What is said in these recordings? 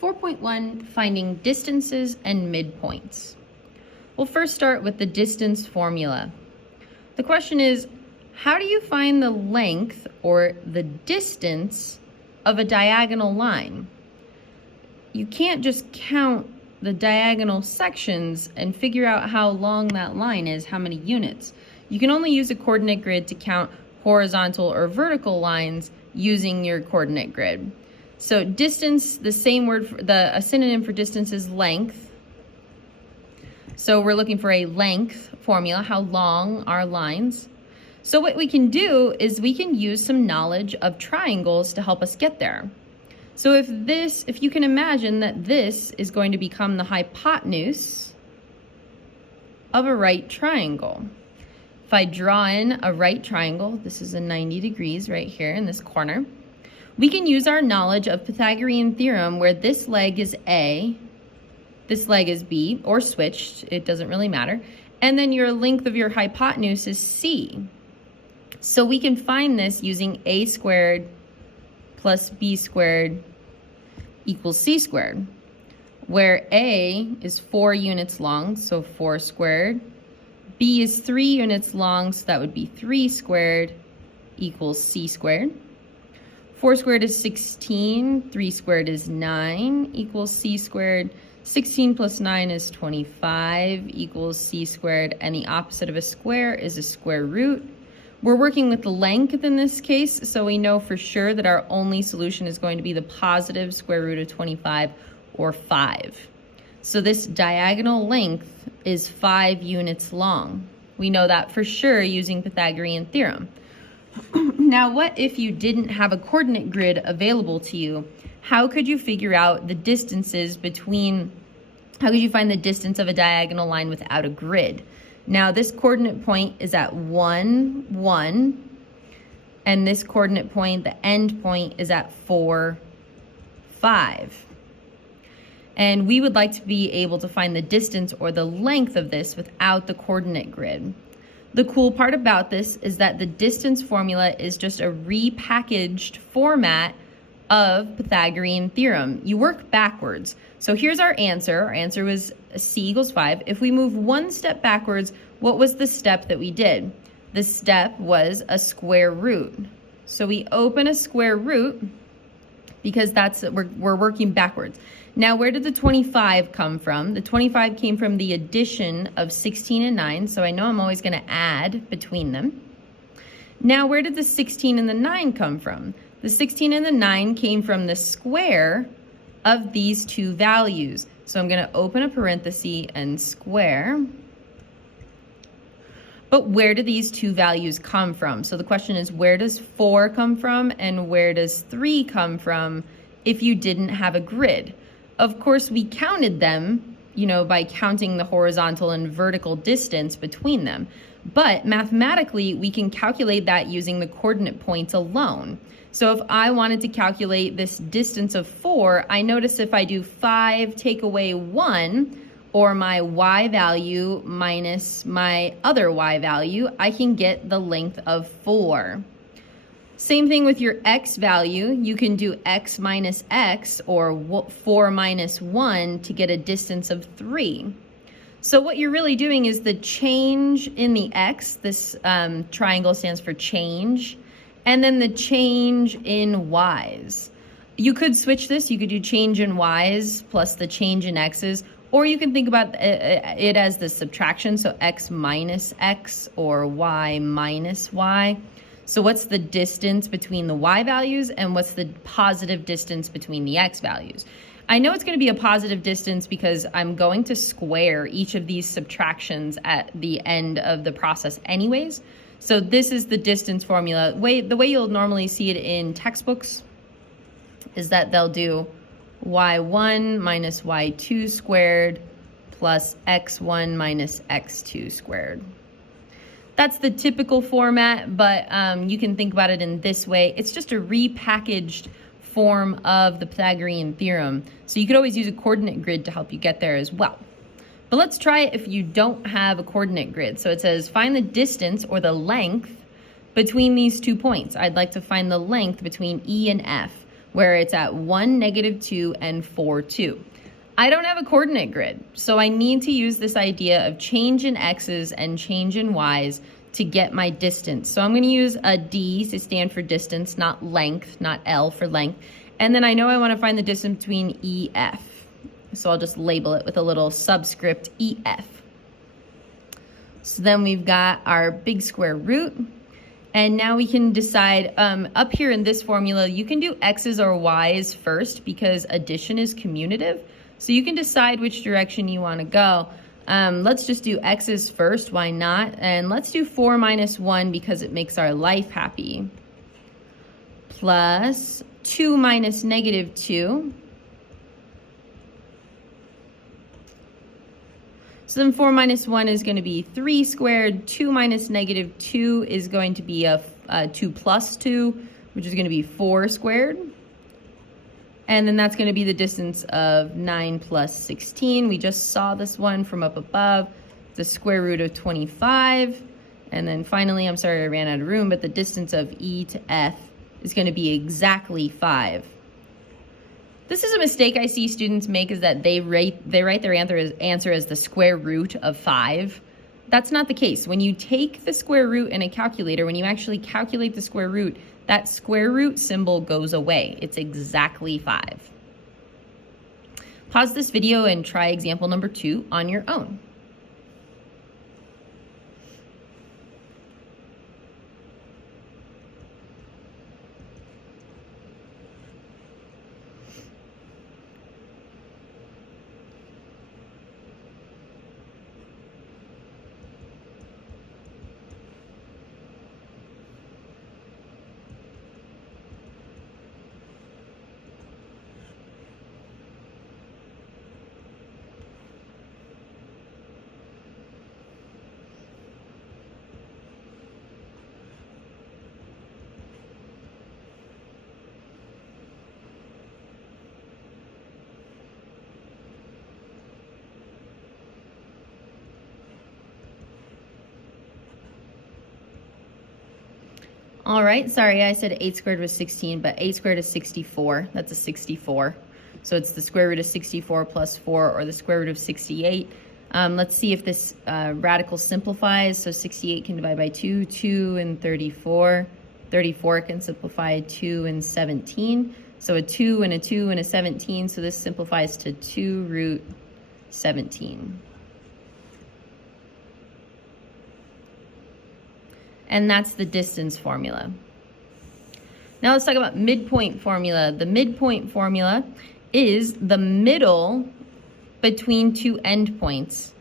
4.1, finding distances and midpoints. We'll first start with the distance formula. The question is, how do you find the length or the distance of a diagonal line? You can't just count the diagonal sections and figure out how long that line is, how many units. You can only use a coordinate grid to count horizontal or vertical lines using your coordinate grid. So distance, the same word, a synonym for distance is length. So we're looking for a length formula, how long are lines. So what we can do is we can use some knowledge of triangles to help us get there. So if you can imagine that this is going to become the hypotenuse of a right triangle. If I draw in a right triangle, this is a 90 degrees right here in this corner, we can use our knowledge of Pythagorean Theorem where this leg is A, this leg is B, or switched, it doesn't really matter, and then your length of your hypotenuse is C. So we can find this using A squared plus B squared equals C squared, where A is 4 units long, so 4 squared. B is 3 units long, so that would be 3 squared equals C squared. 4 squared is 16, 3 squared is 9 equals C squared. 16 plus 9 is 25 equals C squared, and the opposite of a square is a square root. We're working with length in this case, so we know for sure that our only solution is going to be the positive square root of 25, or 5. So this diagonal length is 5 units long. We know that for sure using Pythagorean Theorem. Now, what if you didn't have a coordinate grid available to you? How could you figure out the distances between, how could you find the distance of a diagonal line without a grid? Now, this coordinate point is at 1, 1, and this coordinate point, the end point, is at 4, 5. And we would like to be able to find the distance or the length of this without the coordinate grid. The cool part about this is that the distance formula is just a repackaged format of Pythagorean Theorem. You work backwards. So here's our answer. Our answer was C equals 5. If we move one step backwards, what was the step that we did? The step was a square root. So we open a square root because we're working backwards. Now, where did the 25 come from? The 25 came from the addition of 16 and 9, so I know I'm always going to add between them. Now, where did the 16 and the 9 come from? The 16 and the 9 came from the square of these two values. So I'm going to open a parenthesis and square. But where do these two values come from? So the question is, where does 4 come from and where does 3 come from if you didn't have a grid? Of course, we counted them, by counting the horizontal and vertical distance between them. But mathematically, we can calculate that using the coordinate points alone. So if I wanted to calculate this distance of 4, I notice if I do 5 take away 1, or my y value minus my other y value, I can get the length of 4. Same thing with your x value. You can do x minus x, or 4 minus 1 to get a distance of 3. So what you're really doing is the change in the x, this triangle stands for change, and then the change in y's. You could switch this. You could do change in y's plus the change in x's, or you can think about it as the subtraction, so x minus x or y minus y. So what's the distance between the y values and what's the positive distance between the x values? I know it's going to be a positive distance because I'm going to square each of these subtractions at the end of the process anyways. So this is the distance formula. The way you'll normally see it in textbooks is that they'll do y1 minus y2 squared plus x1 minus x2 squared. That's the typical format, but you can think about it in this way. It's just a repackaged form of the Pythagorean Theorem. So you could always use a coordinate grid to help you get there as well. But let's try it if you don't have a coordinate grid. So it says find the distance or the length between these 2 points. I'd like to find the length between E and F. where it's at 1, -2, and 4, 2. I don't have a coordinate grid, so I need to use this idea of change in x's and change in y's to get my distance. So I'm going to use a D to stand for distance, not length, not L for length. And then I know I want to find the distance between EF. So I'll just label it with a little subscript EF. So then we've got our big square root. And now we can decide, up here in this formula, you can do x's or y's first because addition is commutative. So you can decide which direction you want to go. Let's just do x's first, why not? And let's do 4 minus 1 because it makes our life happy. Plus 2 minus -2. So then 4 minus 1 is going to be 3 squared. 2 minus -2 is going to be a 2 plus 2, which is going to be 4 squared. And then that's going to be the distance of 9 plus 16. We just saw this one from up above. The square root of 25. And then finally, I'm sorry I ran out of room, but the distance of E to F is going to be exactly 5. This is a mistake I see students make, is that they write their answer as the square root of 5. That's not the case. When you take the square root in a calculator, when you actually calculate the square root, that square root symbol goes away. It's exactly 5. Pause this video and try example number 2 on your own. All right, sorry, I said 8 squared was 16, but 8 squared is 64. That's a 64. So it's the square root of 64 plus 4, or the square root of 68. Let's see if this radical simplifies. So 68 can divide by 2, 2 and 34. 34 can simplify 2 and 17. So a 2 and a 2 and a 17. So this simplifies to 2 root 17. And that's the distance formula. Now let's talk about midpoint formula. The midpoint formula is the middle between two endpoints.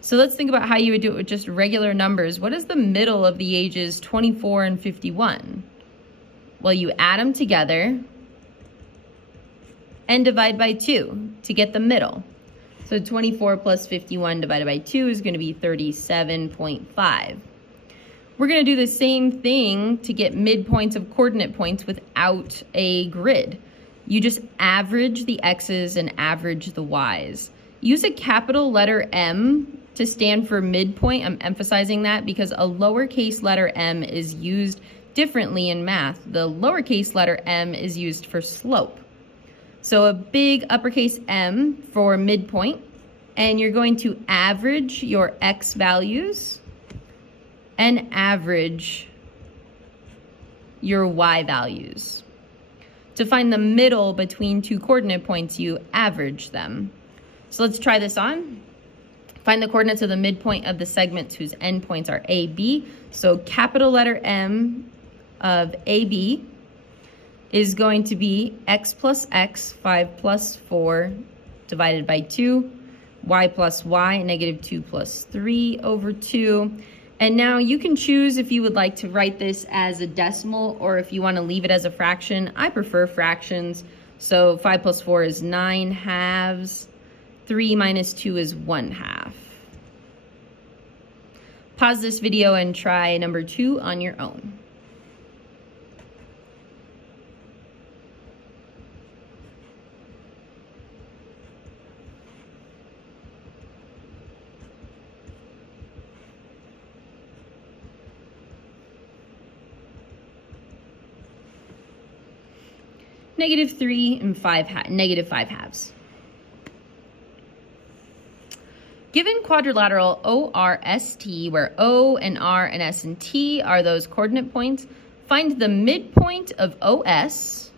So let's think about how you would do it with just regular numbers. What is the middle of the ages 24 and 51? Well, you add them together and divide by 2 to get the middle. So 24 plus 51 divided by 2 is going to be 37.5. We're going to do the same thing to get midpoints of coordinate points without a grid. You just average the x's and average the y's. Use a capital letter M to stand for midpoint. I'm emphasizing that because a lowercase letter m is used differently in math. The lowercase letter m is used for slope. So a big uppercase M for midpoint, and you're going to average your x values and average your y values. To find the middle between two coordinate points, you average them. So let's try this on. Find the coordinates of the midpoint of the segments whose endpoints are A, B. So capital letter M of AB is going to be x plus x, 5 plus 4 divided by 2, y plus y, negative 2 plus 3 over 2. And now you can choose if you would like to write this as a decimal or if you want to leave it as a fraction. I prefer fractions. So 5 plus 4 is 9 halves. 3 minus 2 is 1 half. Pause this video and try number 2 on your own. -3 and -5 halves. Given quadrilateral ORST, where O and R and S and T are those coordinate points, find the midpoint of OS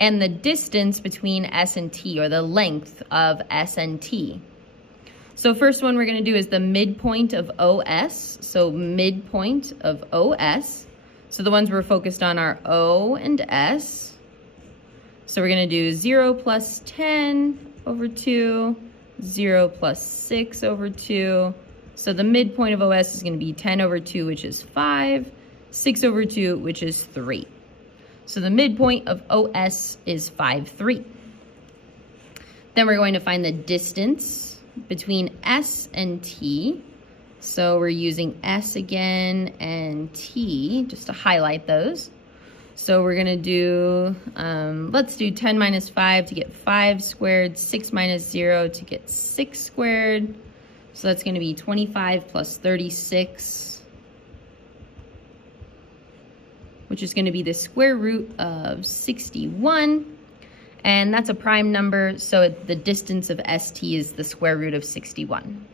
and the distance between S and T, or the length of S and T. So first one we're going to do is the midpoint of OS. So midpoint of OS. So the ones we're focused on are O and S. So we're going to do 0 plus 10 over 2, 0 plus 6 over 2. So the midpoint of OS is going to be 10 over 2, which is 5, 6 over 2, which is 3. So the midpoint of OS is 5, 3. Then we're going to find the distance between S and T. So we're using S again and T just to highlight those. So we're going to do, let's do 10 minus 5 to get 5 squared, 6 minus 0 to get 6 squared. So that's going to be 25 plus 36, which is going to be the square root of 61. And that's a prime number, so the distance of ST is the square root of 61.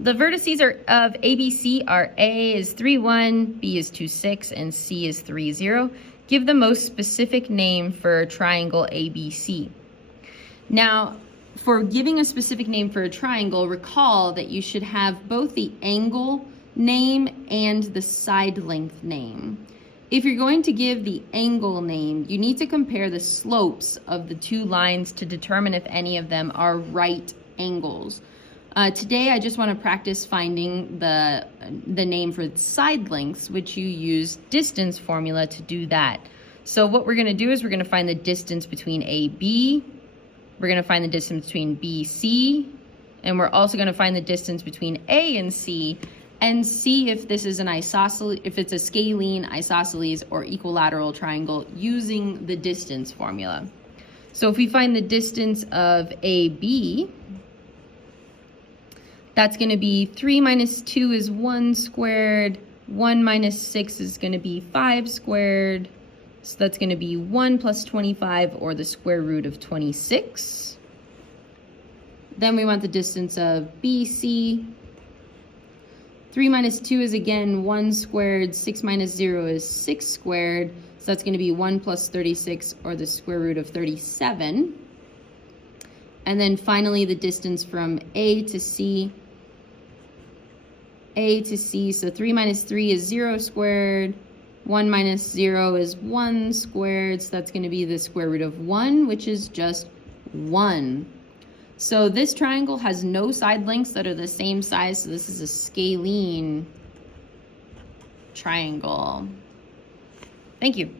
The vertices of ABC are A is 3, 1, B is 2, 6, and C is 3, 0. Give the most specific name for triangle ABC. Now, for giving a specific name for a triangle, recall that you should have both the angle name and the side length name. If you're going to give the angle name, you need to compare the slopes of the two lines to determine if any of them are right angles. Today, I just want to practice finding the name for side lengths, which you use distance formula to do that. So what we're going to do is we're going to find the distance between AB, we're going to find the distance between BC, and we're also going to find the distance between A and C, and see if this is an isosceles, if it's a scalene, isosceles, or equilateral triangle using the distance formula. So if we find the distance of AB, that's going to be 3 minus 2 is 1 squared, 1 minus 6 is going to be 5 squared, so that's going to be 1 plus 25, or the square root of 26. Then we want the distance of BC. 3 minus 2 is again 1 squared, 6 minus 0 is 6 squared, so that's going to be 1 plus 36, or the square root of 37. And then finally the distance from A to C. So 3 minus 3 is 0 squared, 1 minus 0 is 1 squared, so that's going to be the square root of 1, which is just 1. So this triangle has no side lengths that are the same size, so this is a scalene triangle. Thank you.